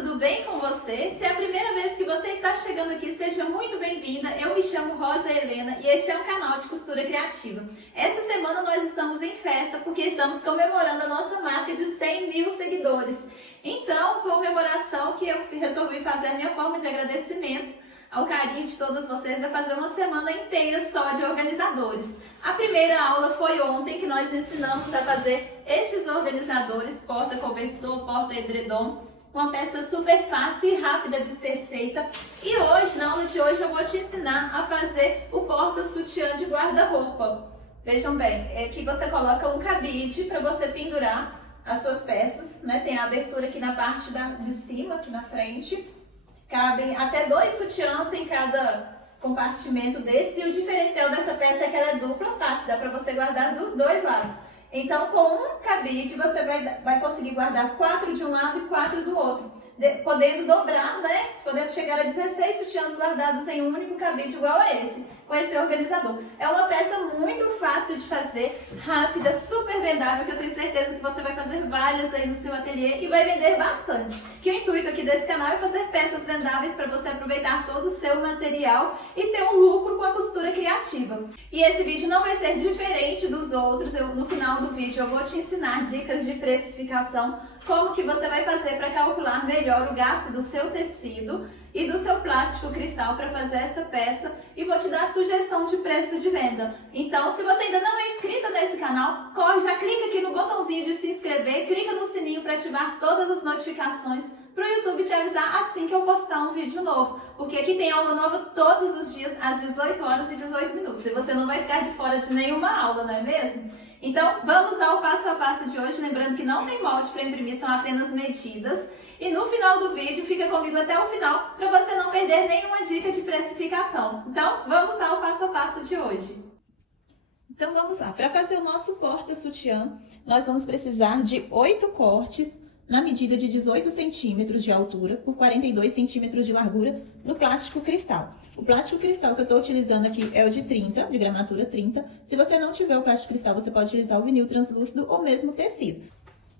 tudo bem com você? Se é a primeira vez que você está chegando aqui, seja muito bem-vinda. Eu me chamo Rosa Helena e este é um canal de costura criativa. Esta semana nós estamos em festa porque estamos comemorando a nossa marca de 100 mil seguidores. Então, comemoração que eu resolvi fazer a minha forma de agradecimento ao carinho de todos vocês, é fazer uma semana inteira só de organizadores. A primeira aula foi ontem, que nós ensinamos a fazer estes organizadores, porta-cobertor, porta-edredom, uma peça super fácil e rápida de ser feita. E hoje, na aula de hoje, eu vou te ensinar a fazer o porta-sutiã de guarda-roupa. Vejam bem, aqui você coloca um cabide para você pendurar as suas peças, né? Tem a abertura aqui na parte de cima, aqui na frente. Cabem até 2 sutiãs em cada compartimento desse, e o diferencial dessa peça é que ela é dupla face, dá para você guardar dos dois lados. Então, com um cabide, você vai conseguir guardar 4 de um lado e 4 do outro, podendo dobrar, né? Podendo chegar a 16 sutiãs guardados em um único cabide igual a esse, com esse organizador. É uma peça muito fácil de fazer, rápida, super vendável, que eu tenho certeza que você vai fazer várias aí no seu ateliê e vai vender bastante. Que o intuito aqui desse canal é fazer peças vendáveis para você aproveitar todo o seu material e ter um lucro com a costura criativa. E esse vídeo não vai ser diferente dos outros. No final do vídeo eu vou te ensinar dicas de precificação, como que você vai fazer para calcular melhor o gasto do seu tecido e do seu plástico cristal para fazer essa peça, e vou te dar sugestão de preço de venda. Então, se você ainda não é inscrita nesse canal, corre, já clica aqui no botãozinho de se inscrever, clica no sininho para ativar todas as notificações para o YouTube te avisar assim que eu postar um vídeo novo, porque aqui tem aula nova todos os dias às 18 horas e 18 minutos, e você não vai ficar de fora de nenhuma aula, não é mesmo? Então, vamos ao passo a passo de hoje, lembrando que não tem molde para imprimir, são apenas medidas. E no final do vídeo, fica comigo até o final, para você não perder nenhuma dica de precificação. Então, vamos ao passo a passo de hoje. Então, vamos lá. Para fazer o nosso porta-sutiã, nós vamos precisar de 8 cortes na medida de 18 centímetros de altura por 42 centímetros de largura no plástico cristal. O plástico cristal que eu estou utilizando aqui é o de 30, de gramatura 30. Se você não tiver o plástico cristal, você pode utilizar o vinil translúcido ou mesmo tecido.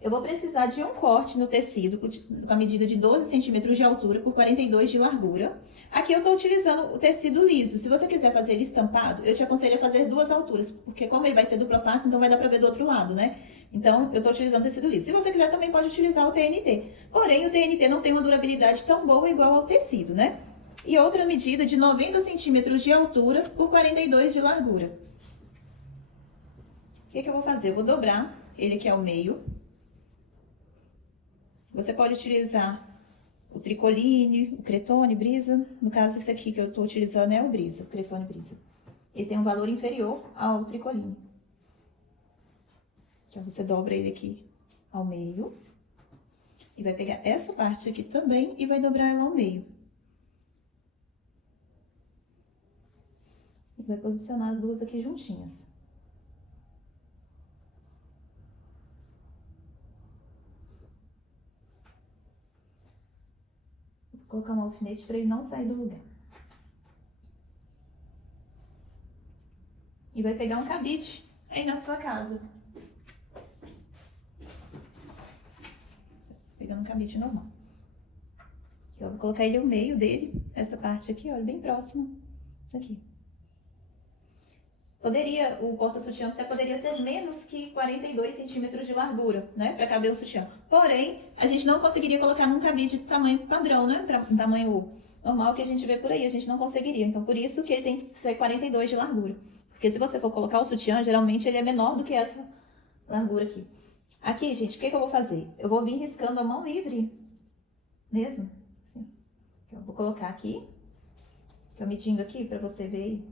Eu vou precisar de um corte no tecido com a medida de 12 centímetros de altura por 42 de largura. Aqui eu estou utilizando o tecido liso. Se você quiser fazer ele estampado, eu te aconselho a fazer 2 alturas, porque como ele vai ser dupla face, então vai dar para ver do outro lado, né? Então, eu estou utilizando tecido liso. Se você quiser, também pode utilizar o TNT. Porém, o TNT não tem uma durabilidade tão boa igual ao tecido, né? E outra medida de 90 centímetros de altura por 42 de largura. O que eu vou fazer? Eu vou dobrar ele aqui ao meio. Você pode utilizar o tricoline, o cretone, brisa. No caso, esse aqui que eu estou utilizando é o brisa, o cretone brisa. Ele tem um valor inferior ao tricoline. Então, você dobra ele aqui ao meio. E vai pegar essa parte aqui também e vai dobrar ela ao meio. E vai posicionar as duas aqui juntinhas. Vou colocar um alfinete para ele não sair do lugar. E vai pegar um cabide aí na sua casa. Pegando um cabide normal. Eu vou colocar ele no meio dele, essa parte aqui, olha, bem próxima daqui. O porta-sutiã até poderia ser menos que 42 centímetros de largura, né, para caber o sutiã. Porém, a gente não conseguiria colocar num cabide de tamanho padrão, né, tamanho normal que a gente vê por aí, a gente não conseguiria. Então, por isso que ele tem que ser 42 de largura. Porque se você for colocar o sutiã, geralmente ele é menor do que essa largura aqui. Aqui, gente, o que eu vou fazer? Eu vou vir riscando a mão livre, mesmo, assim. Eu vou colocar aqui, tô medindo aqui para você ver,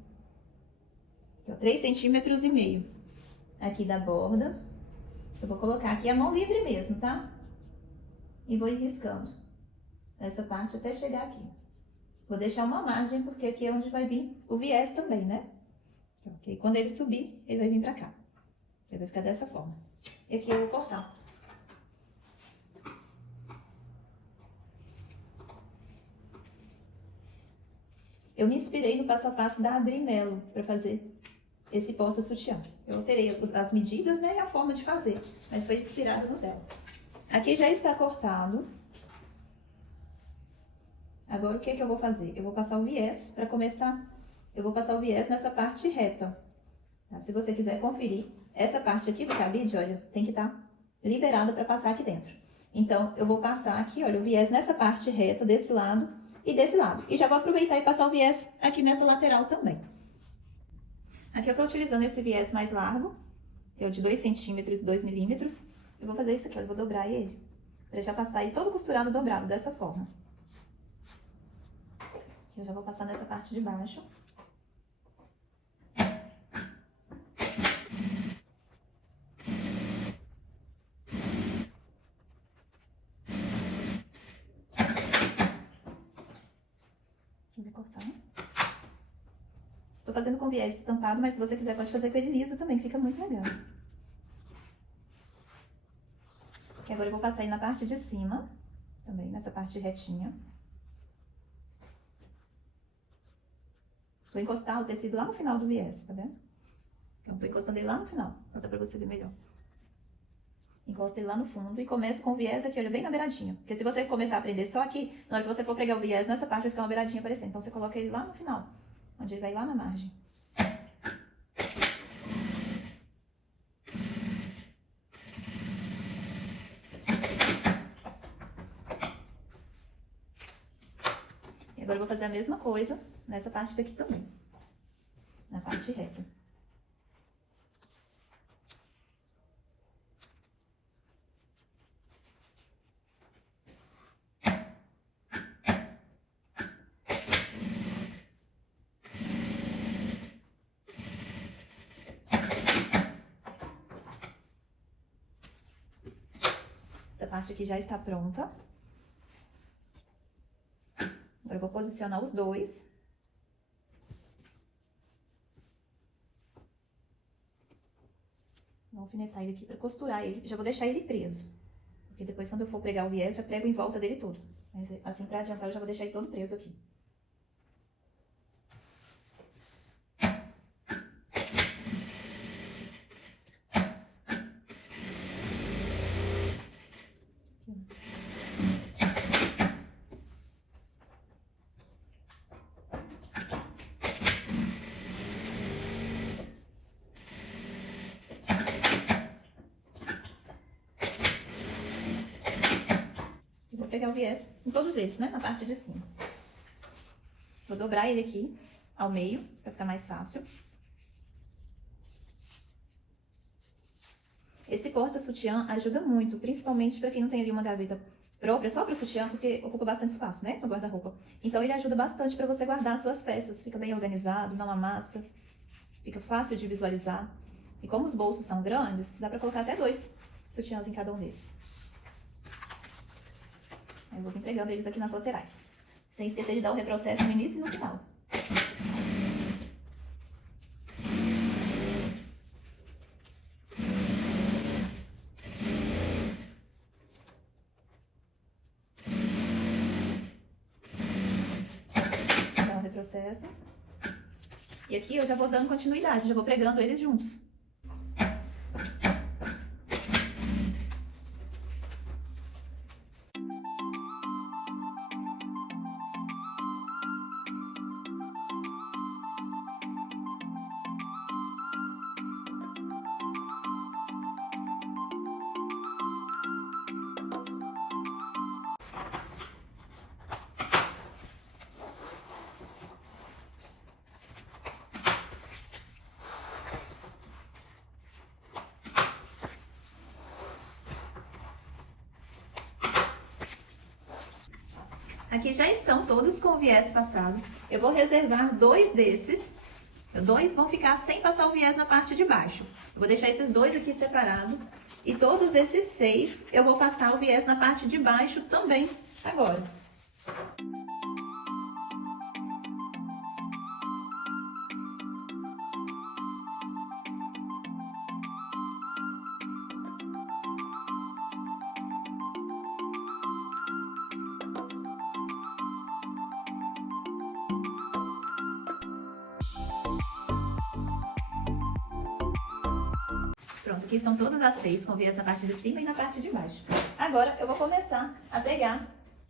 3,5 centímetros aqui da borda. Eu vou colocar aqui a mão livre mesmo, tá? E vou ir riscando essa parte até chegar aqui. Vou deixar uma margem, porque aqui é onde vai vir o viés também, né? Ok? Quando ele subir, ele vai vir pra cá. Ele vai ficar dessa forma. E aqui eu vou cortar. Eu me inspirei no passo a passo da Adri Mello para fazer esse porta-sutiã. Eu alterei as medidas, né, e a forma de fazer, mas foi inspirado no dela. Aqui já está cortado. Agora, o que que eu vou fazer? Eu vou passar o viés para começar. Eu vou passar o viés nessa parte reta. Tá? Se você quiser conferir, essa parte aqui do cabide, olha, tem que estar liberada para passar aqui dentro. Então, eu vou passar aqui, olha, o viés nessa parte reta, desse lado e desse lado. E já vou aproveitar e passar o viés aqui nessa lateral também. Aqui eu tô utilizando esse viés mais largo, que é o de 2 centímetros e 2 milímetros. Eu vou fazer isso aqui, olha, eu vou dobrar ele, para já passar ele todo costurado, dobrado, dessa forma. Eu já vou passar nessa parte de baixo. Vou cortar. Tô fazendo com viés estampado, mas se você quiser pode fazer com ele liso também, que fica muito legal. Aqui agora eu vou passar ele na parte de cima, também nessa parte retinha. Vou encostar o tecido lá no final do viés, tá vendo? Então, tô encostando ele lá no final, pra dar pra você ver melhor. Encosto ele lá no fundo e começo com o viés aqui, olha, bem na beiradinha. Porque se você começar a prender só aqui, na hora que você for pregar o viés nessa parte, vai ficar uma beiradinha aparecendo. Então, você coloca ele lá no final, onde ele vai lá na margem. E agora eu vou fazer a mesma coisa nessa parte daqui também, na parte reta. Essa parte aqui já está pronta. Agora eu vou posicionar os dois. Vou alfinetar ele aqui para costurar ele. Já vou deixar ele preso. Porque depois, quando eu for pregar o viés, eu prego em volta dele todo. Mas assim, para adiantar, eu já vou deixar ele todo preso aqui. Vou pegar o viés em todos eles, né? Na parte de cima. Vou dobrar ele aqui ao meio, pra ficar mais fácil. Esse porta-sutiã ajuda muito, principalmente pra quem não tem ali uma gaveta própria, só pro sutiã, porque ocupa bastante espaço, né? No guarda-roupa. Então, ele ajuda bastante pra você guardar as suas peças. Fica bem organizado, não amassa, fica fácil de visualizar. E como os bolsos são grandes, dá pra colocar até 2 sutiãs em cada um desses. Eu vou vir pregando eles aqui nas laterais. Sem esquecer de dar o retrocesso no início e no final. Dá o retrocesso. E aqui eu já vou dando continuidade, já vou pregando eles juntos. Aqui já estão todos com o viés passado. Eu vou reservar 2 desses. 2 vão ficar sem passar o viés na parte de baixo. Eu vou deixar esses 2 aqui separados. E todos esses 6 eu vou passar o viés na parte de baixo também agora. Pronto, aqui são todas as 6 com viés na parte de cima e na parte de baixo. Agora, eu vou começar a pregar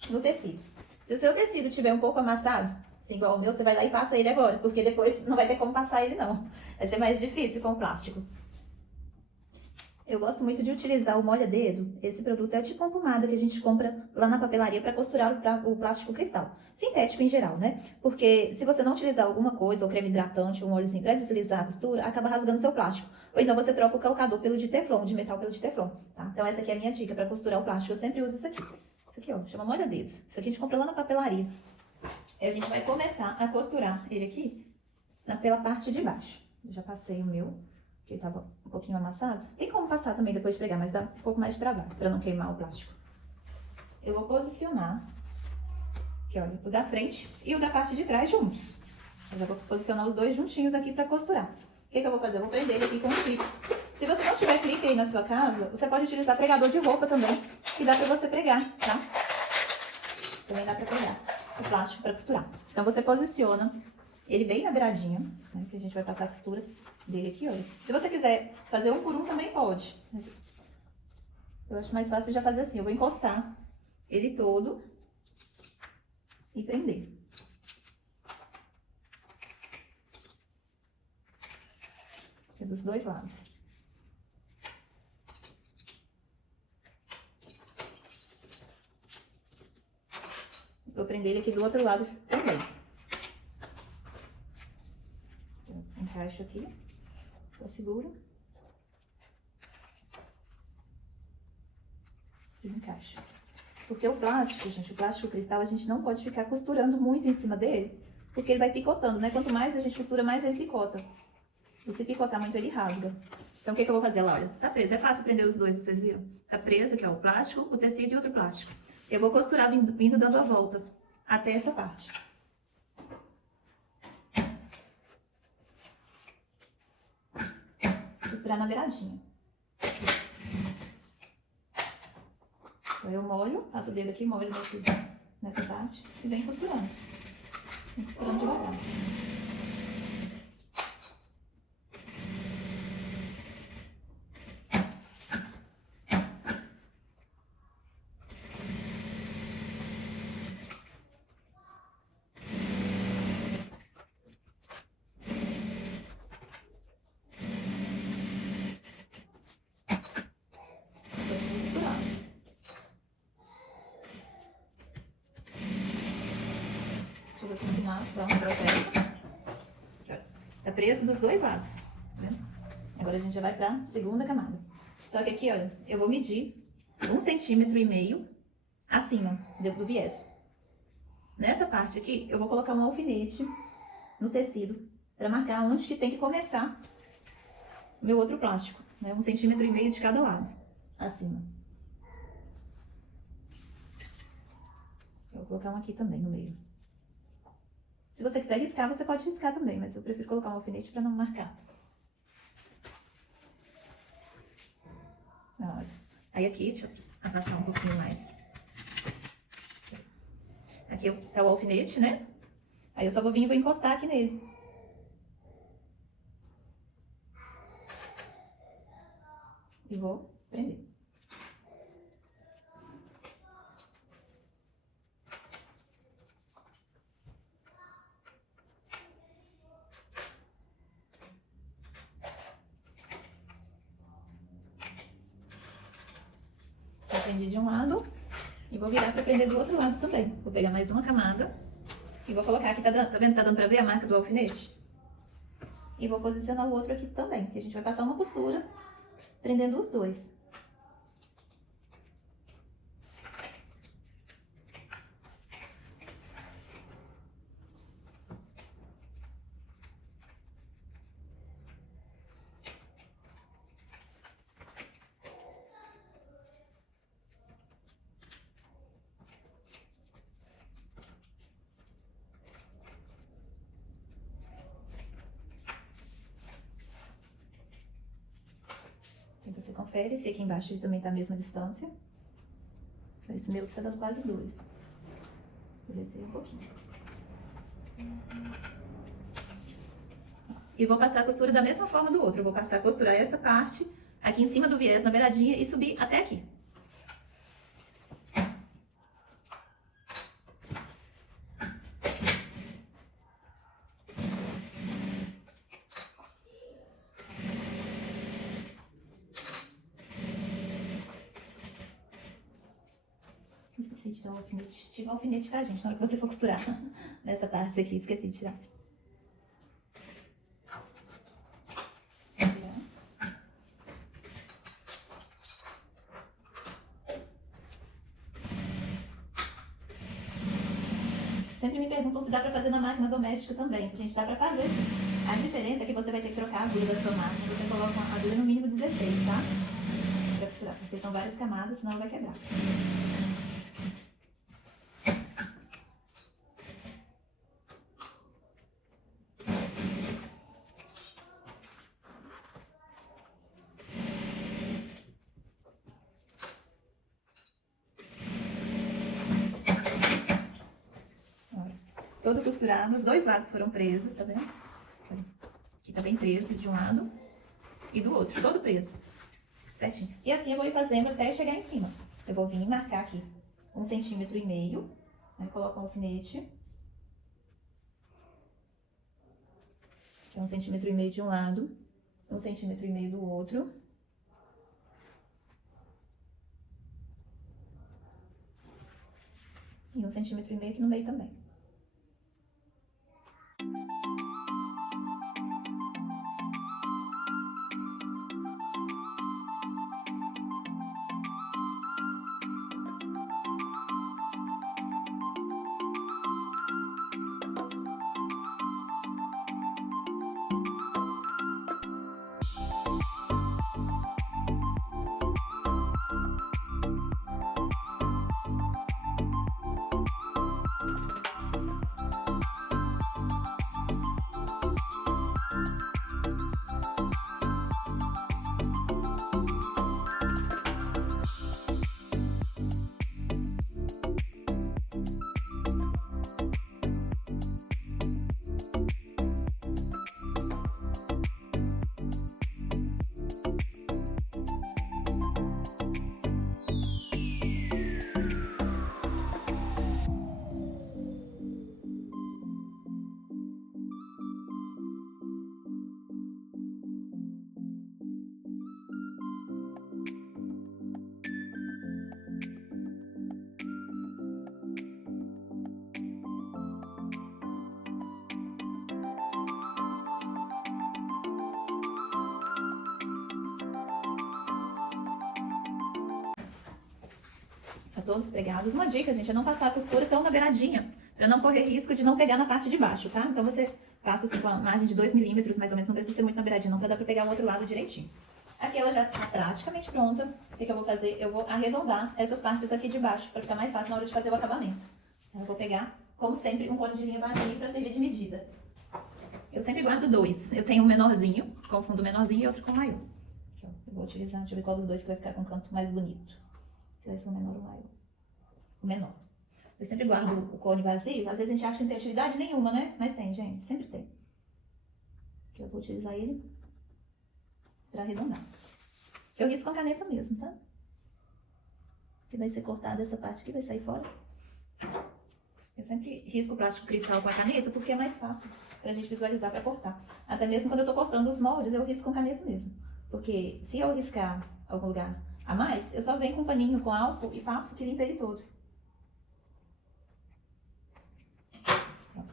no tecido. Se o seu tecido tiver um pouco amassado, assim, igual o meu, você vai lá e passa ele agora, porque depois não vai ter como passar ele não. Vai ser mais difícil com o plástico. Eu gosto muito de utilizar o molha-dedo. Esse produto é tipo uma pomada que a gente compra lá na papelaria para costurar o plástico cristal. Sintético em geral, né? Porque se você não utilizar alguma coisa, ou creme hidratante, ou um óleozinho para deslizar a costura, acaba rasgando seu plástico. Ou então você troca o calcador pelo de teflon, de metal pelo de teflon, tá? Então essa aqui é a minha dica para costurar o plástico. Eu sempre uso isso aqui. Isso aqui, ó, chama molha-dedo. Isso aqui a gente compra lá na papelaria. E a gente vai começar a costurar ele aqui pela parte de baixo. Eu já passei o meu, que ele tava um pouquinho amassado. Tem como passar também depois de pregar, mas dá um pouco mais de trabalho, para não queimar o plástico. Eu vou posicionar, aqui olha, o da frente e o da parte de trás juntos. Eu já vou posicionar os dois juntinhos aqui para costurar. O que eu vou fazer? Eu vou prender ele aqui com clips. Se você não tiver clipe aí na sua casa, você pode utilizar pregador de roupa também, que dá para você pregar, tá? Também dá para pregar o plástico para costurar. Então você posiciona ele bem na beiradinha, né, que a gente vai passar a costura dele aqui, olha. Se você quiser fazer um por um, também pode. Eu acho mais fácil já fazer assim. Eu vou encostar ele todo e prender. Aqui dos dois lados. Vou prender ele aqui do outro lado também. Encaixo aqui. Só seguro. E encaixa. Porque o plástico, gente, o plástico cristal, a gente não pode ficar costurando muito em cima dele, porque ele vai picotando, né? Quanto mais a gente costura, mais ele picota. E se picotar muito, ele rasga. Então, o que eu vou fazer lá? Olha, tá preso. É fácil prender os dois, vocês viram? Tá preso aqui, ó, o plástico, o tecido e outro plástico. Eu vou costurar vindo dando a volta até essa parte. Costurar na beiradinha. Então eu molho, passo o dedo aqui, molho nessa parte e venho costurando. Vem costurando devagar. Deixa eu continuar, pronto, processo. Tá preso dos dois lados, tá vendo? Agora a gente já vai pra segunda camada. Só que aqui, olha, eu vou medir 1,5 cm acima do viés. Nessa parte aqui, eu vou colocar um alfinete no tecido para marcar onde que tem que começar o meu outro plástico, né? 1,5 cm de cada lado, acima. Eu vou colocar um aqui também no meio. Se você quiser riscar, você pode riscar também, mas eu prefiro colocar um alfinete para não marcar. Olha. Aí aqui, deixa eu afastar um pouquinho mais. Aqui tá o alfinete, né? Aí eu só vou vir e vou encostar aqui nele. E vou prender. Já prendi de um lado e vou virar para prender do outro lado também. Vou pegar mais uma camada e vou colocar aqui, tá vendo? Tá dando para ver a marca do alfinete? E vou posicionar o outro aqui também, que a gente vai passar uma costura prendendo os dois. Você confere se aqui embaixo ele também tá a mesma distância. Esse meu tá dando quase 2. Vou descer um pouquinho. E vou passar a costura da mesma forma do outro. Eu vou passar a costurar essa parte aqui em cima do viés, na beiradinha, e subir até aqui. Esqueci de tirar o alfinete. Tira o alfinete, tá, gente? Na hora que você for costurar. Nessa parte aqui, esqueci de tirar. Sempre me perguntam se dá pra fazer na máquina doméstica também. Gente, dá pra fazer sim. A diferença é que você vai ter que trocar a agulha da sua máquina. Você coloca uma agulha no mínimo 16, tá? Pra costurar, porque são várias camadas, senão vai quebrar. Todo costurado, os dois lados foram presos, tá vendo? Aqui tá bem preso de um lado e do outro, todo preso, certinho. E assim eu vou ir fazendo até chegar em cima. Eu vou vir marcar aqui 1,5 cm, aí coloco um alfinete. Aqui é 1,5 cm de um lado, 1,5 cm do outro. E 1,5 cm aqui no meio também. Todos pregados. Uma dica, gente, é não passar a costura tão na beiradinha, para não correr risco de não pegar na parte de baixo, tá? Então você passa assim com a margem de 2 milímetros, mais ou menos, não precisa ser muito na beiradinha, não, para dar para pegar o outro lado direitinho. Aqui ela já está praticamente pronta. O que eu vou fazer? Eu vou arredondar essas partes aqui de baixo, para ficar mais fácil na hora de fazer o acabamento. Então, eu vou pegar, como sempre, um cone de linha vazio para servir de medida. Eu sempre guardo dois. Eu tenho um menorzinho, com fundo menorzinho, e outro com maior. Aqui, ó. Eu vou utilizar, deixa eu ver qual dos dois que vai ficar com o canto mais bonito. Se vai ser o menor ou o maior. O menor. Eu sempre guardo o cone vazio. Às vezes a gente acha que não tem utilidade nenhuma, né? Mas tem, gente. Sempre tem. Aqui eu vou utilizar ele para arredondar. Eu risco com a caneta mesmo, tá? Que vai ser cortada essa parte aqui, vai sair fora. Eu sempre risco o plástico cristal com a caneta porque é mais fácil pra gente visualizar pra cortar. Até mesmo quando eu tô cortando os moldes, eu risco com caneta mesmo. Porque se eu riscar algum lugar a mais, eu só venho com um paninho com álcool e passo que limpa ele todo.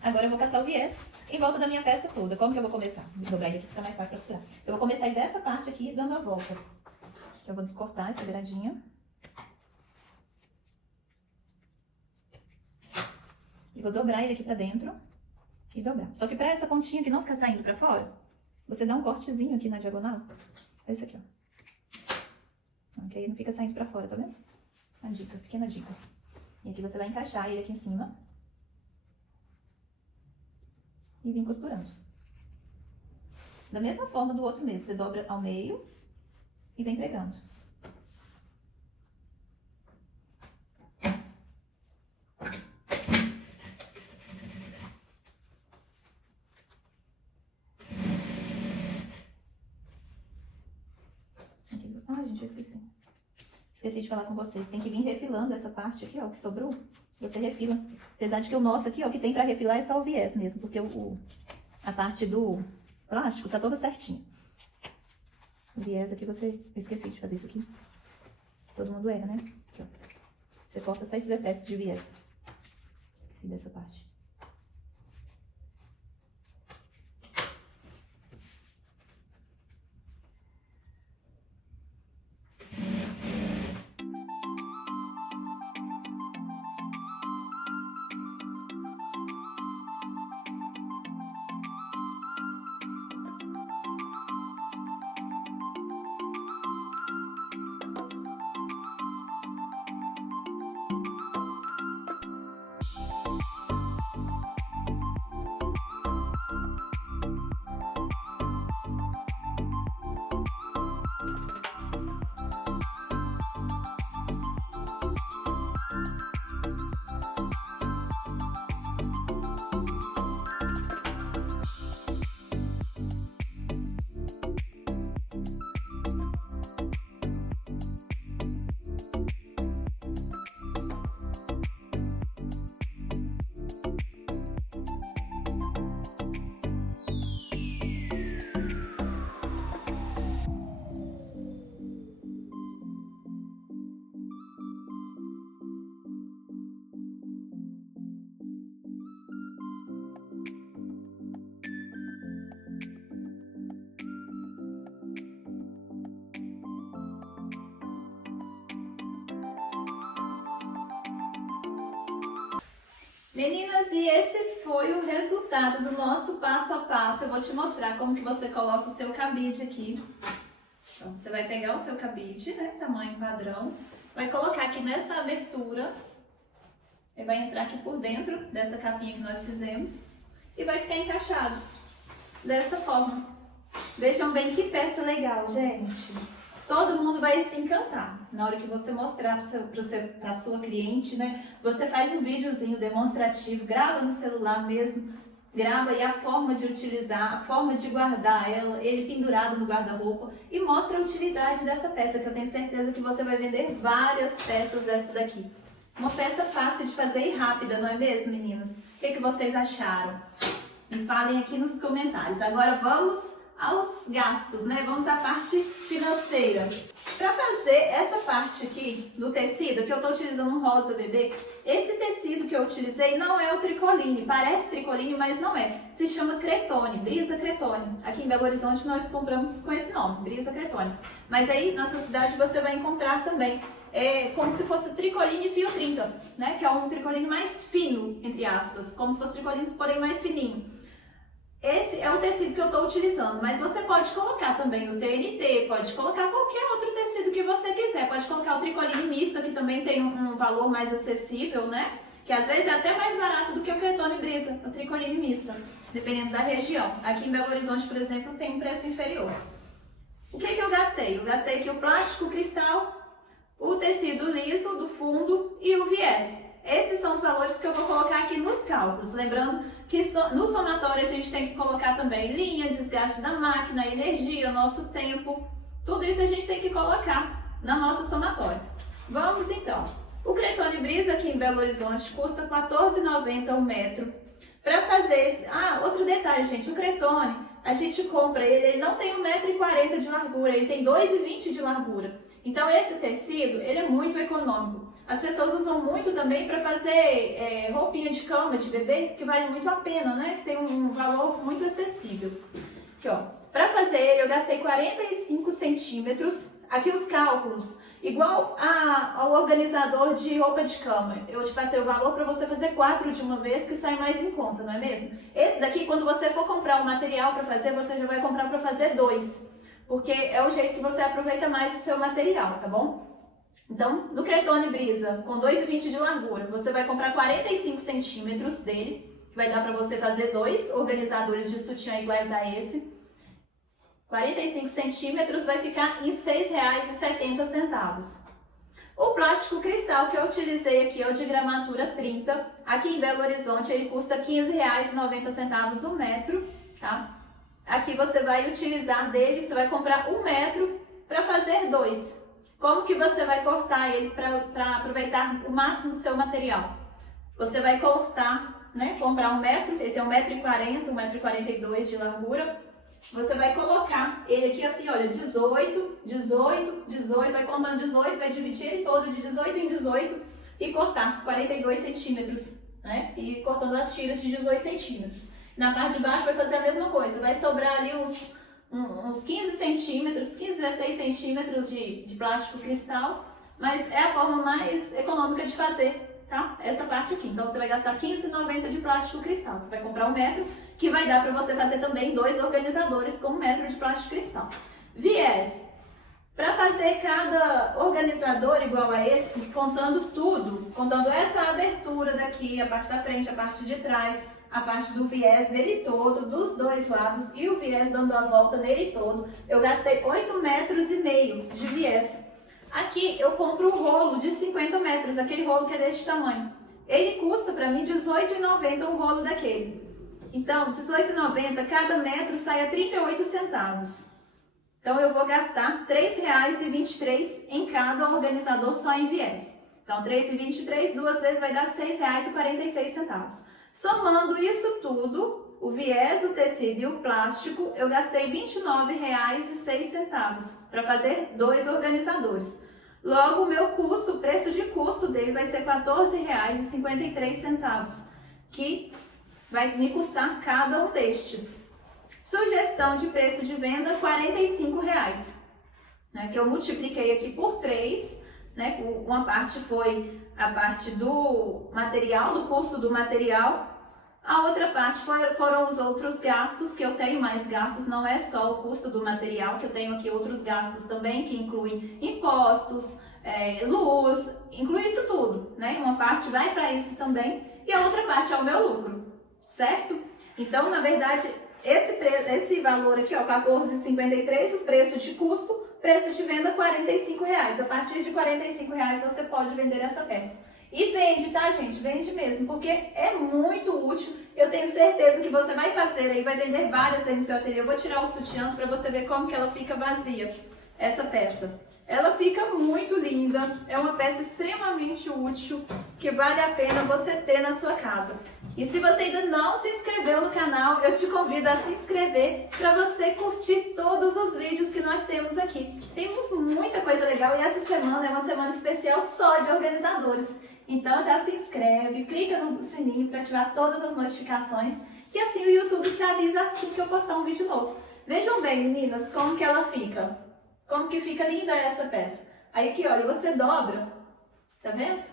Agora eu vou passar o viés em volta da minha peça toda. Como que eu vou começar? Vou dobrar ele aqui, fica mais fácil pra costurar. Eu vou começar dessa parte aqui, dando a volta. Eu vou cortar essa beiradinha. E vou dobrar ele aqui pra dentro. E dobrar. Só que pra essa pontinha que não ficar saindo pra fora, você dá um cortezinho aqui na diagonal. Esse aqui, ó. Que aí não fica saindo pra fora, tá vendo? Uma dica, pequena dica. E aqui você vai encaixar ele aqui em cima. E vim costurando. Da mesma forma do outro mesmo, você dobra ao meio e vem pregando. Aqui. Ai, gente, eu esqueci. Esqueci de falar com vocês. Tem que vir refilando essa parte aqui, ó, que sobrou. Você refila. Apesar de que o nosso aqui, ó, que tem pra refilar é só o viés mesmo, porque a parte do plástico tá toda certinha. O viés aqui eu esqueci de fazer isso aqui. Todo mundo erra, né? Aqui, ó. Você corta só esses excessos de viés. Esqueci dessa parte. Meninas, e esse foi o resultado do nosso passo a passo. Eu vou te mostrar como que você coloca o seu cabide aqui. Então, você vai pegar o seu cabide, né, tamanho padrão, vai colocar aqui nessa abertura, e vai entrar aqui por dentro dessa capinha que nós fizemos, e vai ficar encaixado dessa forma. Vejam bem que peça legal, gente. Todo mundo vai se encantar. Na hora que você mostrar para a sua cliente, né? Você faz um videozinho demonstrativo, grava no celular mesmo, grava aí a forma de utilizar, a forma de guardar ele pendurado no guarda-roupa e mostra a utilidade dessa peça, que eu tenho certeza que você vai vender várias peças dessa daqui. Uma peça fácil de fazer e rápida, não é mesmo, meninas? O que vocês acharam? Me falem aqui nos comentários. Agora vamos aos gastos, né? Vamos à parte financeira. Para fazer essa parte aqui do tecido, que eu tô utilizando um rosa bebê, esse tecido que eu utilizei não é o tricoline, parece tricoline, mas não é. Se chama cretone, brisa cretone. Aqui em Belo Horizonte nós compramos com esse nome, brisa cretone. Mas aí na sua cidade você vai encontrar também, como se fosse tricoline fio 30, né? Que é um tricoline mais fino, entre aspas, como se fosse tricoline, porém mais fininho. Esse é o tecido que eu estou utilizando, mas você pode colocar também o TNT, pode colocar qualquer outro tecido que você quiser, pode colocar o tricoline misto, que também tem um valor mais acessível, né? Que às vezes é até mais barato do que o cretone brisa, o tricoline mista, dependendo da região. Aqui em Belo Horizonte, por exemplo, tem um preço inferior. O que eu gastei? Eu gastei aqui o plástico cristal, o tecido liso do fundo e o viés. Esses são os valores que eu vou colocar aqui nos cálculos. Lembrando que no somatório a gente tem que colocar também linha, desgaste da máquina, energia, nosso tempo. Tudo isso a gente tem que colocar na nossa somatória. Vamos então. O cretone brisa aqui em Belo Horizonte custa R$ 14,90 o metro. Para fazer esse... outro detalhe, gente. O cretone, a gente compra ele não tem 1,40 m de largura, ele tem 2,20 m de largura. Então esse tecido, ele é muito econômico. As pessoas usam muito também para fazer roupinha de cama de bebê, que vale muito a pena, né? Tem um valor muito acessível. Aqui, ó. Para fazer ele, eu gastei 45 centímetros. Aqui os cálculos, igual ao organizador de roupa de cama. Eu te passei o valor para você fazer 4 de uma vez, que sai mais em conta, não é mesmo? Esse daqui, quando você for comprar o material para fazer, você já vai comprar para fazer 2. Porque é o jeito que você aproveita mais o seu material, tá bom? Então, no cretone brisa, com 2,20 m de largura, você vai comprar 45 centímetros dele, que vai dar para você fazer 2 organizadores de sutiã iguais a esse. 45 centímetros vai ficar em R$ 6,70. O plástico cristal que eu utilizei aqui é o de gramatura 30. Aqui em Belo Horizonte ele custa R$ 15,90 o metro, tá? Aqui você vai utilizar dele, você vai comprar 1 metro para fazer 2. Como que você vai cortar ele para aproveitar o máximo do seu material? Você vai cortar, né? Comprar 1 metro, ele tem 1,40 m, 1,42 m de largura. Você vai colocar ele aqui assim, olha, 18, 18, 18, vai contando 18, vai dividir ele todo de 18 em 18 e cortar 42 centímetros, né? E cortando as tiras de 18 centímetros. Na parte de baixo vai fazer a mesma coisa, vai sobrar ali uns 15 centímetros, 15, 16 centímetros de plástico cristal, mas é a forma mais econômica de fazer, tá? Essa parte aqui. Então você vai gastar R$15,90 de plástico cristal. Você vai comprar 1 metro, que vai dar para você fazer também 2 organizadores com 1 metro de plástico cristal. Viés. Para fazer cada organizador igual a esse, contando tudo, contando essa abertura daqui, a parte da frente, a parte de trás, a parte do viés dele todo, dos dois lados e o viés dando a volta nele todo, eu gastei 8,5 metros de viés. Aqui eu compro um rolo de 50 metros, aquele rolo que é desse tamanho. Ele custa para mim R$18,90 um rolo daquele. Então, R$18,90, cada metro sai a 38 centavos. Então, eu vou gastar R$3,23 em cada organizador só em viés. Então, R$3,23, 2 vezes vai dar R$6,46. Somando isso tudo, o viés, o tecido e o plástico, eu gastei R$29,06 para fazer 2 organizadores. Logo, o meu custo, o preço de custo dele vai ser R$14,53, que vai me custar cada um destes. Sugestão de preço de venda, R$45, né, que eu multipliquei aqui por 3, né, uma parte foi a parte do material, do custo do material, a outra parte foram os outros gastos, que eu tenho mais gastos, não é só o custo do material, que eu tenho aqui outros gastos também, que incluem impostos, luz, inclui isso tudo, né, uma parte vai para isso também, e a outra parte é o meu lucro, certo? Então, na verdade, esse valor aqui, ó, R$14,53, o preço de custo, preço de venda R$45. A partir de R$45 você pode vender essa peça. E vende, tá, gente? Vende mesmo, porque é muito útil. Eu tenho certeza que você vai fazer aí, vai vender várias aí no seu ateliê. Eu vou tirar os sutiãs para você ver como que ela fica vazia, essa peça. Ela fica muito linda, é uma peça extremamente útil, que vale a pena você ter na sua casa. E se você ainda não se inscreveu no canal, eu te convido a se inscrever para você curtir todos os vídeos que nós temos aqui. Temos muita coisa legal e essa semana é uma semana especial só de organizadores. Então já se inscreve, clica no sininho para ativar todas as notificações, que assim o YouTube te avisa assim que eu postar um vídeo novo. Vejam bem, meninas, como que ela fica. Como que fica linda essa peça. Aí aqui, olha, você dobra, tá vendo?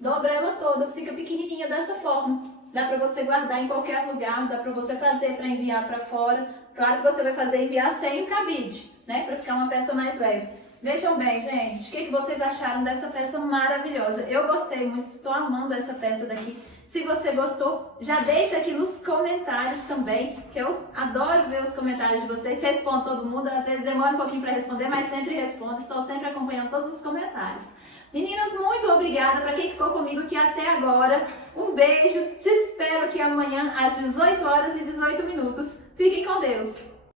Dobra ela toda, fica pequenininha dessa forma. Dá para você guardar em qualquer lugar, dá para você fazer para enviar para fora. Claro que você vai fazer enviar sem o cabide, né? Para ficar uma peça mais leve. Vejam bem, gente, o que vocês acharam dessa peça maravilhosa? Eu gostei muito, estou amando essa peça daqui. Se você gostou, já deixa aqui nos comentários também, que eu adoro ver os comentários de vocês. Respondo todo mundo, às vezes demora um pouquinho para responder, mas sempre respondo, estou sempre acompanhando todos os comentários. Meninas, muito obrigada para quem ficou comigo aqui até agora. Um beijo, te espero aqui amanhã às 18 horas e 18 minutos. Fiquem com Deus!